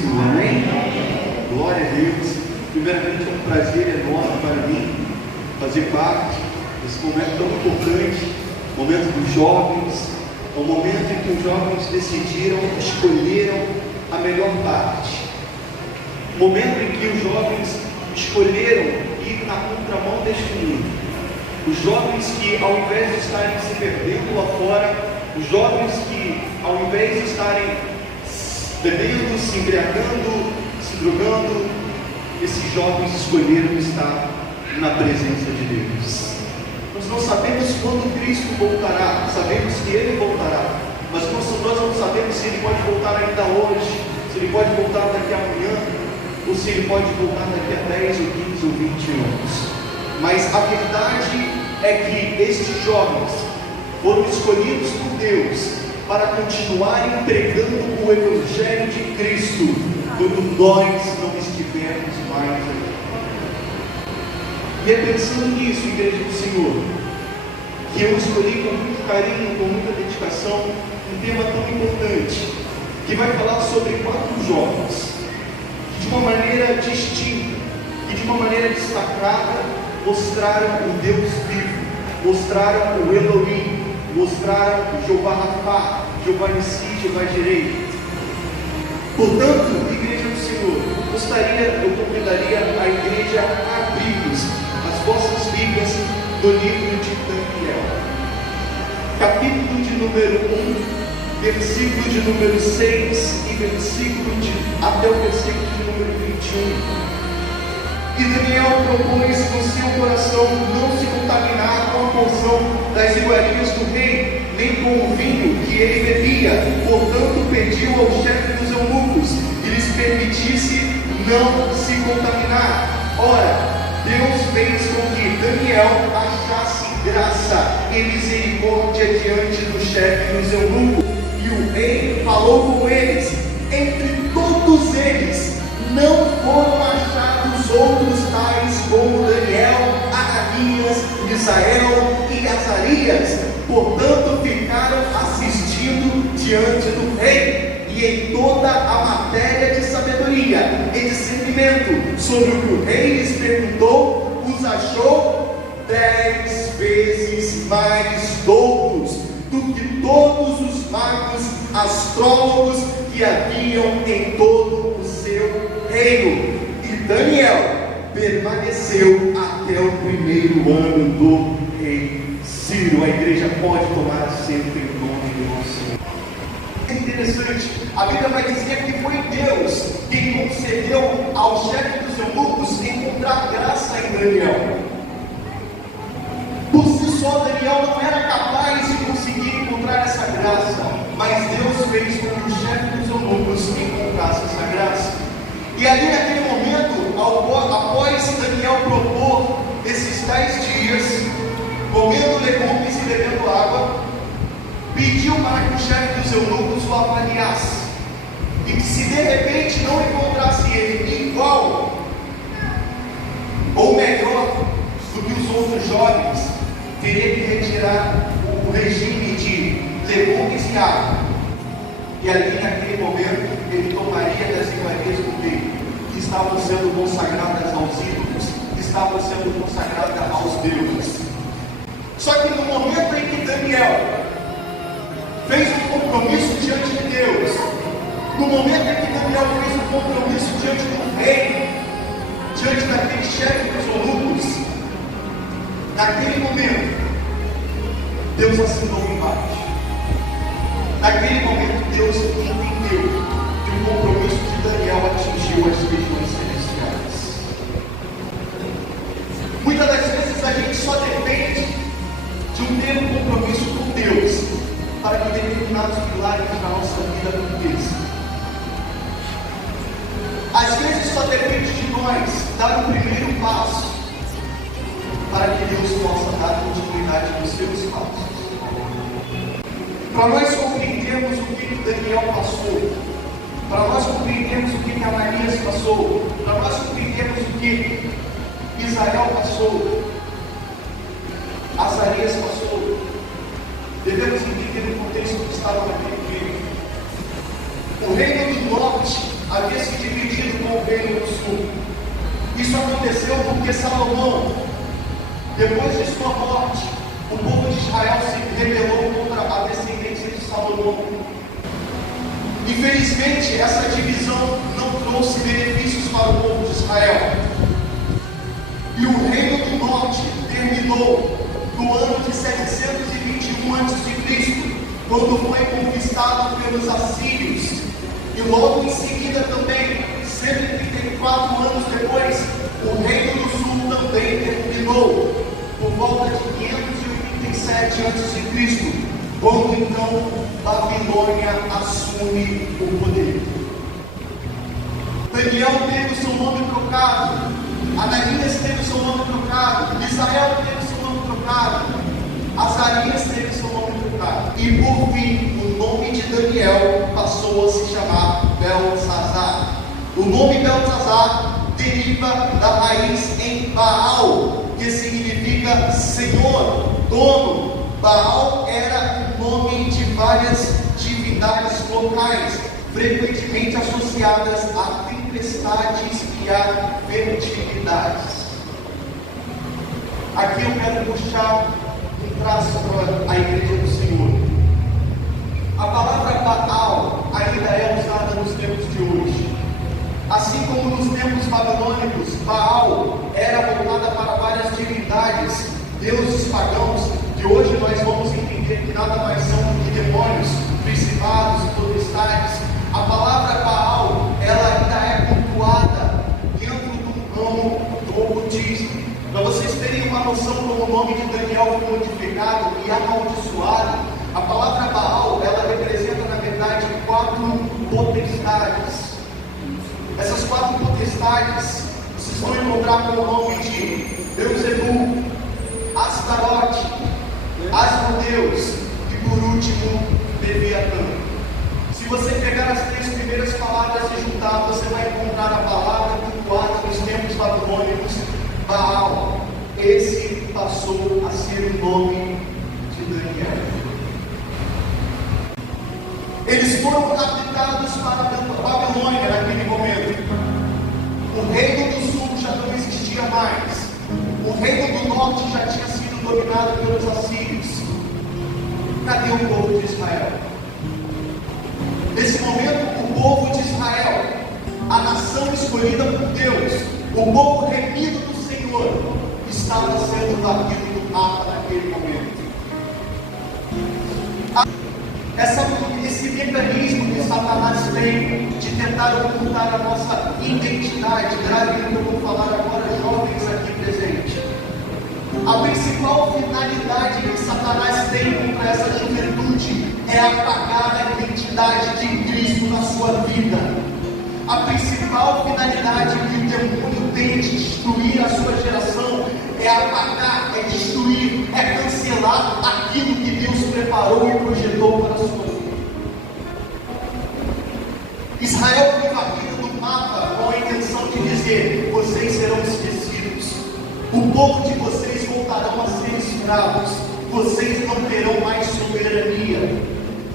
Cristo, amém? Glória a Deus. Primeiramente é um prazer enorme para mim fazer parte desse momento tão importante, momento dos jovens, é o momento em que os jovens decidiram, escolheram a melhor parte, momento em que os jovens escolheram ir na contramão deste mundo, os jovens que ao invés de estarem se perdendo lá fora, os jovens que ao invés de estarem bebendo, se embriagando, se drogando, esses jovens escolheram estar na presença de Deus. Nós não sabemos quando Cristo voltará, sabemos que Ele voltará, mas nós não sabemos se Ele pode voltar ainda hoje, se Ele pode voltar daqui a amanhã, ou se Ele pode voltar daqui a 10 ou 15 ou 20 anos. Mas a verdade é que estes jovens foram escolhidos por Deus para continuarem pregando o Evangelho de Cristo quando nós não estivermos mais aqui. E é pensando nisso, igreja do Senhor, que eu escolhi com muito carinho, com muita dedicação, um tema tão importante, que vai falar sobre 4 jovens, que de uma maneira distinta, que de uma maneira destacada, mostraram o Deus vivo, mostraram o Elohim, mostraram o Jeová Rapha, Jeová Nissi, Jeová Jireh. Portanto, igreja do Senhor, eu convidaria a igreja a abrir as vossas Bíblias no livro de Daniel, capítulo de número 1, versículo de número 6 e até o versículo de número 21. E Daniel propôs no seu coração não se contaminar com a porção das iguarias do rei, nem com o vinho que ele bebia. Portanto, pediu ao chefe dos eunucos que lhes permitisse não se contaminar. Ora, Deus fez com que Daniel achasse graça e misericórdia diante do chefe dos eunucos. E o rei falou com eles. Entre todos eles não foram achados outros tais como Daniel, Ananias, Misael e Azarias. Portanto, ficaram assistindo diante do rei. E em toda a matéria de sabedoria e discernimento sobre o que o rei lhes perguntou, os achou 10 vezes mais doutos do que todos os magos astrólogos que haviam em todo o seu reino. E Daniel permaneceu até o primeiro ano do rei Ciro. A igreja pode tomar assento em nome do nosso Senhor. É interessante, a Bíblia vai dizer que foi Deus quem concedeu ao chefe dos eunucos encontrar graça em Daniel. Por si só, Daniel não era capaz de conseguir encontrar essa graça, mas Deus fez com que o chefe dos eunucos encontrasse essa graça. E ali naquele momento, após Daniel propor esses 10 dias, comendo legumes e bebendo água, pediu para que o chefe dos eunucos o avaliasse, e que se de repente não encontrasse ele igual ou melhor do que os outros jovens, teria que retirar o regime de legumes e água, e ali naquele momento ele tomaria das iguarias do rei, que estavam sendo consagradas aos ídolos, que estavam sendo consagradas aos deuses. Só que no momento em que Daniel fez um compromisso diante de Deus, no momento em que Daniel fez um compromisso diante do rei, diante daquele chefe dos eunucos, naquele momento, Deus assinou embaixo. Naquele momento, Deus entendeu que o compromisso de Daniel atingiu as regiões celestiais. Muitas das vezes a gente só depende de ter um compromisso com Deus para que determinados pilares na nossa vida aconteçam. Às vezes só depende de nós dar o primeiro passo para que Deus possa dar continuidade nos seus passos. Para nós compreendermos o que Daniel passou, para nós compreendermos o que Ananias passou, para nós compreendermos o que Israel passou, Azarias passou, devemos entender o contexto que estava naquele reino. O reino do norte havia se dividido com o reino do sul. Isso aconteceu porque Salomão, depois de sua morte, o povo de Israel se rebelou contra a descendência de Salomão. Infelizmente, essa divisão não trouxe benefícios para o povo de Israel. E o reino do norte terminou no ano de 721 a.C., quando foi conquistado pelos assírios. E logo em seguida também, 134 anos depois, o reino do sul também terminou, por volta de 587 a.C., quando então Babilônia assume o poder. Daniel teve o seu nome trocado, Ananias teve o seu nome trocado, Misael teve o seu nome trocado, Azarias teve o seu nome trocado. E por fim, o nome de Daniel passou a se chamar Beltzazar. O nome Beltzazar deriva da raiz em Baal, que significa Senhor, dono. Baal era o nome de várias divindades locais, frequentemente associadas a tempestades e a fertilidades. Aqui eu quero puxar um traço para a igreja do Senhor. A palavra Baal ainda é usada nos tempos de hoje. Assim como nos tempos babilônicos, Baal era voltada para várias divindades, deuses pagãos, que hoje nós vamos entender que nada mais são do que demônios, principados e potestades. A palavra Baal, ela ainda é cultuada dentro do ramo do ocultismo. Para vocês terem uma noção como o nome de Daniel foi modificado e amaldiçoado, a palavra Baal, ela representa na verdade 4 potestades. Essas 4 potestades, vocês vão encontrar com o nome de Beuzebu, Astarote, Asmodeus e por último, Leviatã. Se você pegar as 3 primeiras palavras e juntar, você vai encontrar a palavra cultuada nos tempos babilônicos, Baal. Esse passou a ser o nome de Daniel. Eles foram captados para a Babilônia naquele momento. O reino do sul já não existia mais. O reino do norte já tinha sido dominado pelos assírios. Cadê o povo de Israel? Nesse momento, o povo de Israel, a nação escolhida por Deus, o povo remido do Senhor, estava sendo varrido do mapa naquele momento. Esse mecanismo que Satanás tem de tentar ocultar a nossa identidade, grave que eu vou falar agora, jovens aqui presentes. A principal finalidade que Satanás tem contra essa juventude é apagar a identidade de Cristo na sua vida. A principal finalidade que o demônio tem de destruir a sua geração é apagar, é destruir, é cancelar aquilo que Deus preparou e projetou para a sua vida. Israel foi varrido do mapa com a intenção de dizer: vocês serão esquecidos, o povo de vocês voltarão a ser escravos, vocês não terão mais soberania.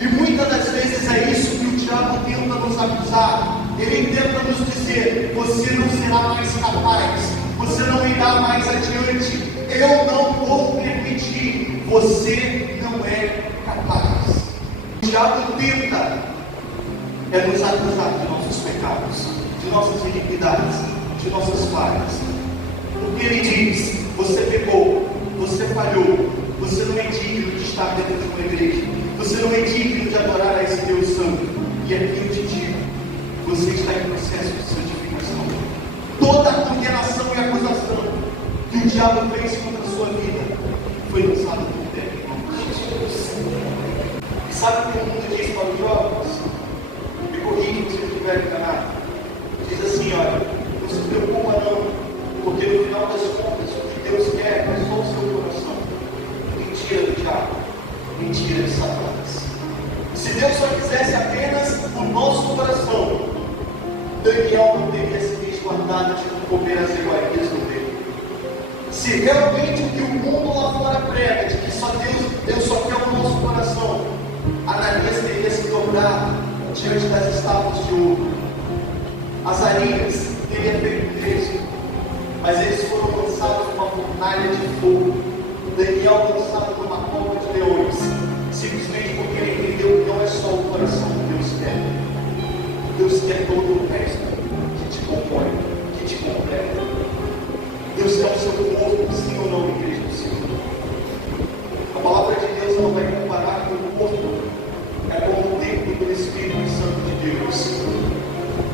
E muitas das vezes é isso que o diabo tenta nos acusar. Ele tenta nos dizer: você não será mais capaz, você não irá mais adiante, eu não vou permitir, você não é capaz. O diabo tenta nos acusar de nossos pecados, de nossas iniquidades, de nossas falhas. Porque ele diz: você pecou, você falhou, você não é digno de estar dentro de uma igreja, você não é digno de adorar a esse Deus Santo. E aqui eu te digo: você está em processo de santificação. Toda a condenação e acusação que o diabo fez contra a sua vida foi lançada por terra em nome de Jesus. E sabe o que o mundo diz para os jovens? Me corrija se eu estiver enganado. Diz assim: olha, não se preocupa não, porque no final das contas o que Deus quer é só o seu coração. Mentira do diabo, mentira de Satanás. Se Deus só quisesse apenas o nosso coração, Daniel não teria se resguardado de comer as iguarias do rei. Se realmente o que o mundo lá fora prega, de que só Deus só quer o nosso coração, Ananias teria se dobrado diante das estátuas de ouro. Azarias teria feito o mesmo, mas eles foram lançados numa fornalha de fogo. Daniel lançado numa cova de leões, simplesmente porque ele entendeu que não é só o coração que Deus quer. Deus quer todo o resto que te compõe, que te completa. Deus quer o seu corpo, sim ou não, igreja do Senhor. A palavra de Deus não vai comparar com o corpo, é com o templo do Espírito Santo de Deus.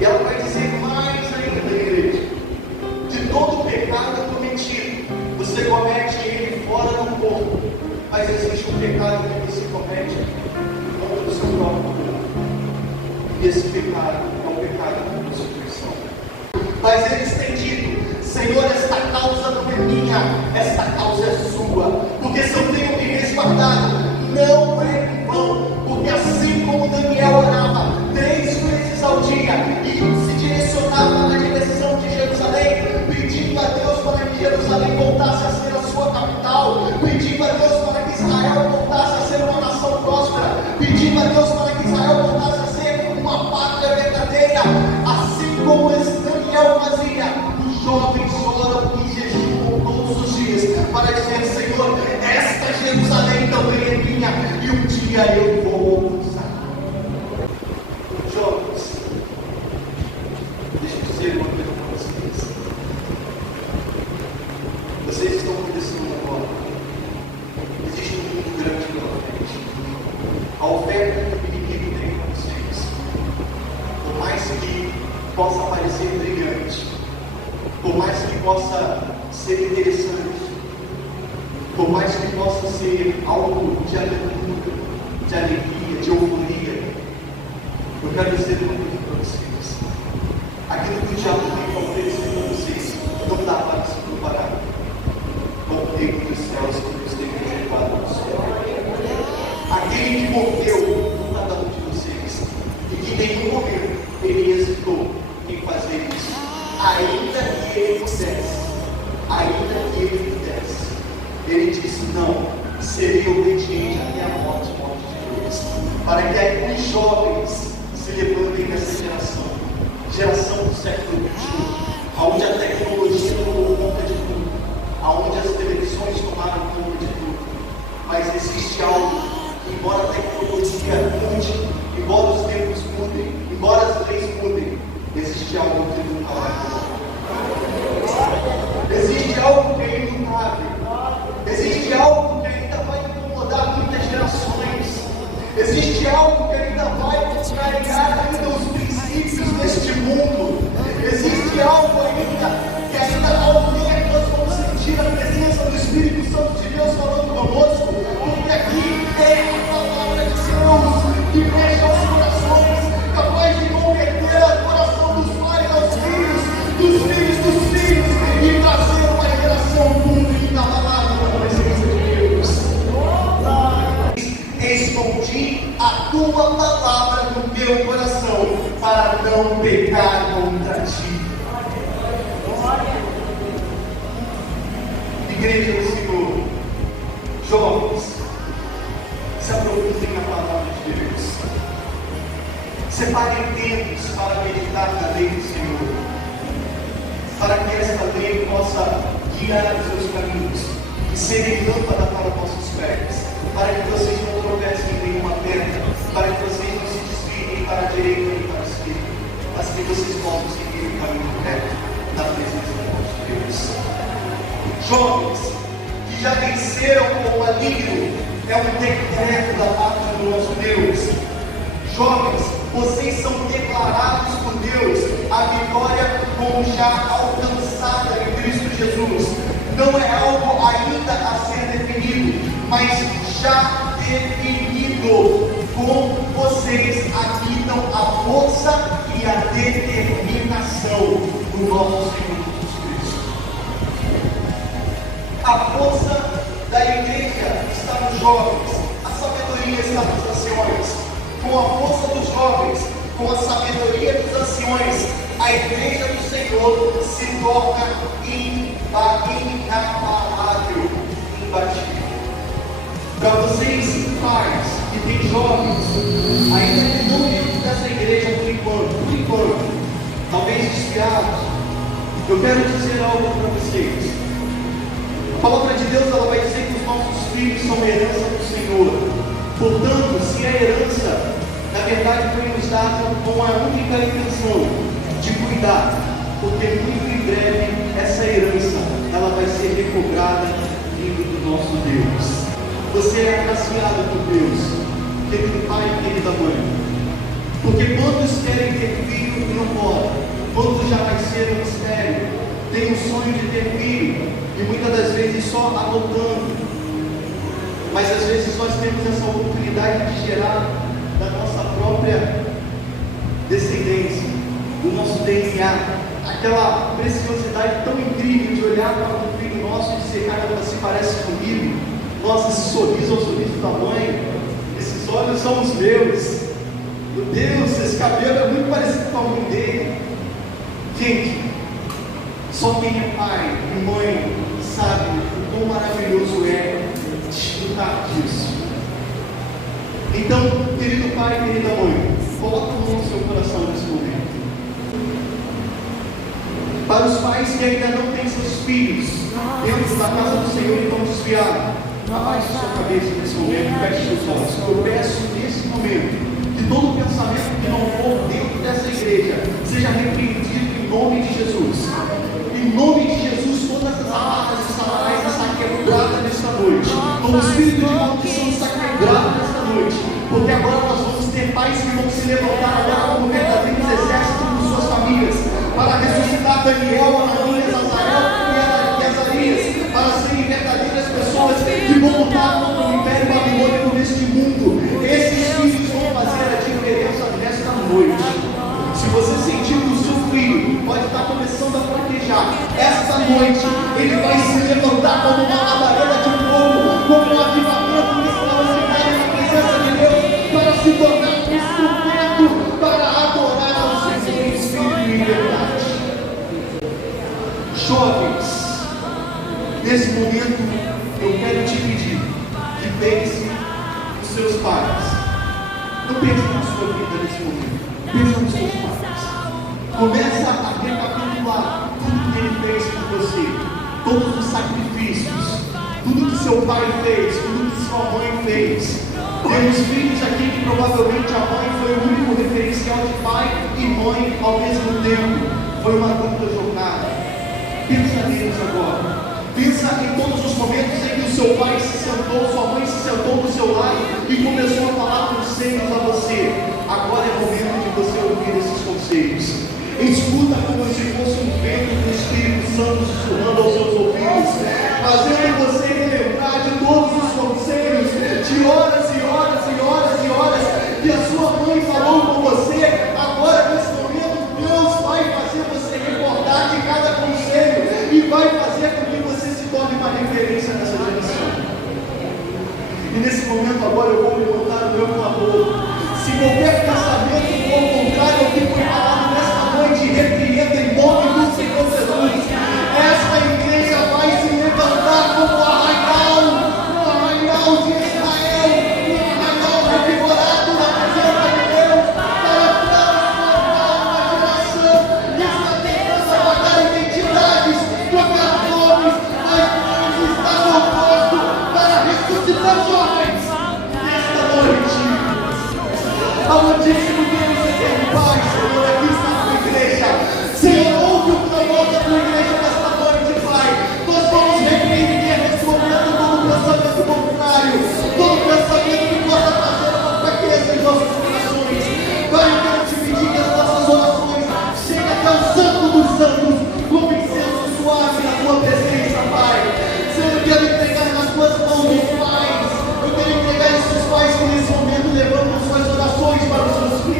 E ela vai dizer mais ainda, igreja: de todo o pecado cometido, você comete ele fora do corpo, mas existe um pecado que você comete contra o seu próprio corpo. E esse pecado é um pecado de prostituição. Mas eles têm dito: Senhor, esta causa não é minha, esta causa é sua, porque se eu tenho me resguardado, não é em vão, porque assim como Daniel orava 3 vezes ao dia e se direcionava na direção de Jerusalém, pedindo a Deus para que Jerusalém voltasse a ser a sua capital, pedindo a Deus para que Israel voltasse a ser uma nação próspera, pedindo a Deus para que Israel voltasse a ser uma pátria verdadeira, assim como Daniel fazia, os jovens oram e jejuam todos os dias para dizer: Senhor, esta Jerusalém também é minha e um dia eu vou alcançar. Jovens, deixa eu dizer uma coisa para vocês. Vocês estão começando agora. Existe um mundo grande pela frente. A oferta que o inimigo tem para vocês, por mais que possa parecer brilhante, por mais que possa ser interessante, por mais que possa ser algo de alegria, de euforia, eu quero dizer uma coisa para vocês: aquilo que o diabo tem para oferecer para vocês não dá para se comparar com o reino dos céus que Deus tem reservado no céu. Aquele que morreu por cada um de vocês e que em nenhum momento ele hesitou em fazer isso, ainda que ele pudesse, ele disse: não, serei obediente até a morte de Deus, para que alguns jovens se levantem nessa geração do século XXI, onde a tecnologia tomou conta de tudo, onde as televisões tomaram conta de tudo, mas existe algo que, embora a tecnologia mude, embora os tempos mudem, embora as leis mudem, existe algo que nunca vai mudar. Existe algo que é imutável. Existe algo que ainda vai incomodar muitas gerações. Existe algo que ainda vai contrariar ainda os princípios deste mundo. Existe algo ainda que ainda ao ver nós vamos sentir a presença do Espírito Santo de Deus falando conosco, porque aqui é a palavra de Deus que mexe aos corações, capaz de converter o coração dos pais aos filhos, dos filhos dos filhos, e trazer uma geração pura e inabalável na presença de Deus. Escondi a tua palavra no meu coração para não pecar contra ti. Igreja do Senhor, jovens, se aprofundem na palavra de Deus. Separem tempos para meditar na lei do Senhor, para que esta lei possa guiar os seus caminhos e ser lâmpada para nossos pés, para que vocês não tropecem em nenhuma pedra, para que vocês não se desviem para a direita nem para a esquerda, mas que vocês possam seguir o caminho reto na presença de Deus. Jovens que já venceram com o maligno, é um decreto da parte do nosso Deus. Jovens, vocês são declarados por Deus a vitória como já alcançada em Cristo Jesus. Não é algo ainda a ser definido, mas já definido. Com vocês habitam a força e a determinação do nosso Senhor Jesus Cristo. A força da igreja está nos jovens, a sabedoria está nos anciões. Com a força dos jovens, com a sabedoria dos anciões, a igreja do Senhor se torna inabalável, imbatível. Para vocês, pais, que têm jovens, ainda que não dentro dessa igreja por enquanto, talvez pecado. Eu quero dizer algo para vocês. A palavra de Deus, ela vai dizer que os nossos filhos são herança do Senhor. Portanto, se a herança, na verdade, foi nos dada com a única intenção de cuidar, porque muito em breve essa herança, ela vai ser recobrada vindo do nosso Deus. Você é agraciado por Deus, querido pai e querida mãe, porque quantos querem ter filho e não podem, quantos já nasceram estéril, têm o sonho de ter filho, e muitas das vezes só adotando, mas às vezes nós temos essa oportunidade de gerar da nossa própria descendência, do nosso DNA, aquela preciosidade tão incrível de olhar para um filho nosso e dizer: caramba, se parece comigo, nossa, esse sorriso é o sorriso da mãe, esses olhos são os meus, meu Deus, esse cabelo é muito parecido com a mãe dele. Gente, só quem é pai e mãe sabe o quão maravilhoso é desfrutar disso. Então, querido pai e querida mãe, coloca a mão no seu coração nesse momento. Para os pais que ainda não têm seus filhos dentro da casa do Senhor e estão desviados, abaixe sua cabeça nesse momento e feche seus olhos. Eu peço nesse momento que todo pensamento que não for dentro dessa igreja seja repreendido em nome de Jesus. Em nome de Jesus, todas as amarras de Satanás está quebrada nesta noite. Todo espírito de maldição está quebrado nesta noite. Porque agora nós vamos ter pais que vão se levantar agora como verdadeiros exércitos com suas famílias, para ressuscitar Daniel, Ananias, Azael e Azarias, para serem verdadeiras pessoas que vão lutar contra o império babilônico neste mundo. Esses filhos vão fazer a diferença nesta noite. Se você sentir que o seu filho pode estar começando a fraquejar, esta noite ele vai se levantar como uma labareda de fogo, como um avivamento extraordinário na presença de Deus, para se tornar um instrumento para adorar ao Senhor em espírito e em verdade. Jovens, nesse momento eu quero te pedir que pense nos seus pais. Não pense na sua vida nesse momento, pensa nos seus pais. Começa a recapitular tudo que ele fez por você, todos os sacrifícios, tudo que seu pai fez, tudo que sua mãe fez. Temos filhos aqui que provavelmente a mãe foi o único referencial de pai e mãe ao mesmo tempo. Foi uma dupla jornada. Pensa neles agora. Pensa em todos os momentos em que o seu pai se sentou, sua mãe se sentou do seu lado e começou a falar conselhos a você. Agora é o momento de você ouvir esses conselhos. Escuta como se fosse um vento do Espírito Santo sussurrando aos seus ouvidos, fazendo você relembrar de todos os conselhos, de horas e horas e horas e horas que a sua mãe falou com você. Agora, nesse momento, Deus vai fazer você recordar de cada conselho e vai fazer com que você se torne uma referência nessa geração. E nesse momento agora eu vou levantar o meu clamor. Se qualquer pensamento for contrário ao que foi falado nesta noite, repreenda em nome do Senhor Jesus. Esta igreja vai se levantar como o arraial de Israel, um arraial revigorado na presença de Deus, para transformar uma geração que está tentando apagar identidades, trocar nomes, mas está proposto para ressuscitar jovens nesta noite. Amadíssimo Deus, eterno Pai, Senhor, aqui está a tua igreja. Senhor, ouve o clamor da tua igreja nesta noite, Pai. Nós vamos repreender nesse momento todo pensamento contrário, todo pensamento que possa trazer uma fraqueza em nossos corações. Pai, eu quero te pedir que as nossas orações cheguem até o Santo dos Santos, como incenso suave na tua presença, Pai. Senhor, eu quero entregar nas tuas mãos os pais. Eu quero entregar esses pais que nesse momento levantam suas orações para os seus filhos.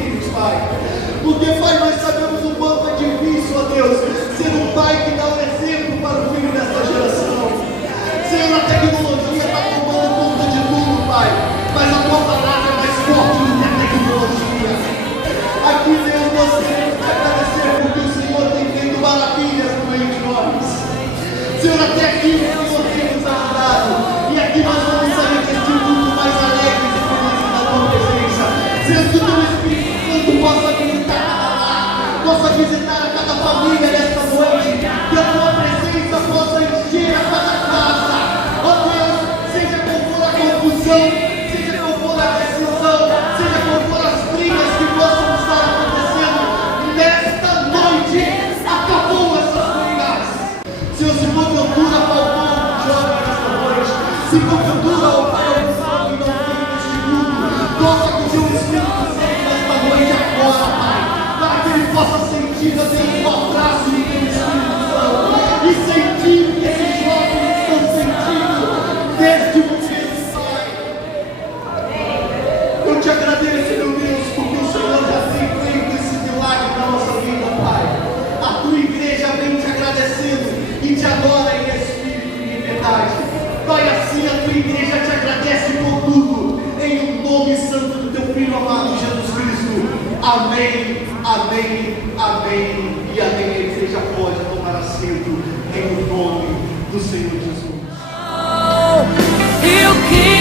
Amém, amém, amém e amém. A igreja pode tomar assento em nome do Senhor Jesus. E o que